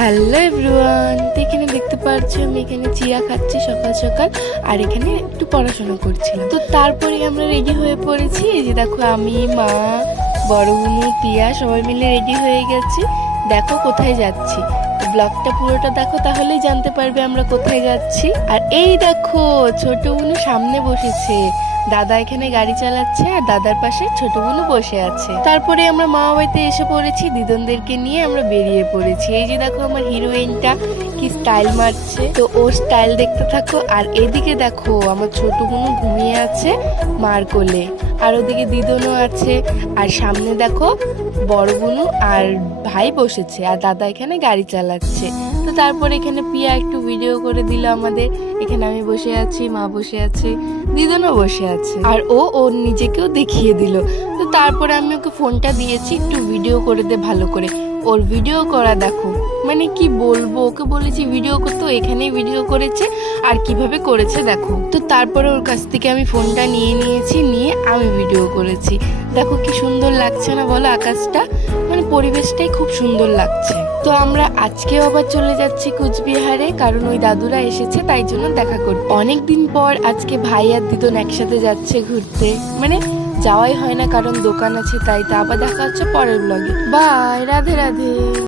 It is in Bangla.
হ্যালো এভরিওয়ান, তো এখানে দেখতে পাচ্ছ আমি এখানে চিয়া খাচ্ছি সকাল সকাল, আর এখানে একটু পড়াশোনা করছিলাম। তো তারপরে আমরা রেডি হয়ে পড়েছি। এই যে দেখো, আমি, মা, বড় বুনু, টিয়া সবাই মিলে রেডি হয়ে গেছি। দেখো কোথায় যাচ্ছি, ব্লগটা পুরোটা দেখো তাহলেই জানতে পারবে আমরা কোথায় যাচ্ছি। আর এই দেখো, ছোট বুনু সামনে বসেছে, দাদা এখানে গাড়ি চালাচ্ছে আর দাদার পাশে ছোট বোনও বসে আছে। তারপরে আমরা মামা বাড়িতে এসে পড়েছি, দিদনদেরকে নিয়ে আমরা বেরিয়ে পড়েছি। এই যে দেখো আমার হিরোইনটা কি স্টাইল মারছে, তো ওর স্টাইল দেখতে থাকো। আর এদিকে দেখো আমার ছোট বোনও ঘুমিয়ে আছে মার কোলে, আর ওদিকে দিদনও আছে। আর সামনে দেখো বড় বোনু আর ভাই বসেছে, আর দাদা এখানে গাড়ি চালাচ্ছে। তো তারপরে এখানে পিয়া একটু ভিডিও করে দিল আমাদের। এখানে আমি বসে আছি, মা বসে আছে, দিদনও বসে আছে, আর ও ওর নিজেকেও দেখিয়ে দিল। তো তারপরে আমি ওকে ফোনটা দিয়েছি, একটু ভিডিও করে দে ভালো করে। ওর ভিডিও করা দেখো, মানে কি বলবো, ওকে বলেছি ভিডিও করতে, এখানেই ভিডিও করেছে আর কিভাবে করেছে দেখো। তো তারপরে ওর কাছ থেকে আমি ফোনটা নিয়ে নিয়েছি, নিয়ে আমি ভিডিও করেছি। দেখো কি সুন্দর লাগছে না বলো আকাশটা, মানে পরিবেশটাই খুব সুন্দর লাগছে। তো আমরা আজকেও আবার চলে যাচ্ছি কুচবিহারে, কারণ ওই দাদুরা এসেছে, তাই জন্য দেখা করতে। অনেকদিন পর আজকে ভাই আর দিদন একসাথে যাচ্ছে ঘুরতে, মানে যাওয়াই হয় না কারণ দোকান আছে তাই। তো আবার দেখা হচ্ছে পরের ব্লগে। বাই, রাধে রাধে।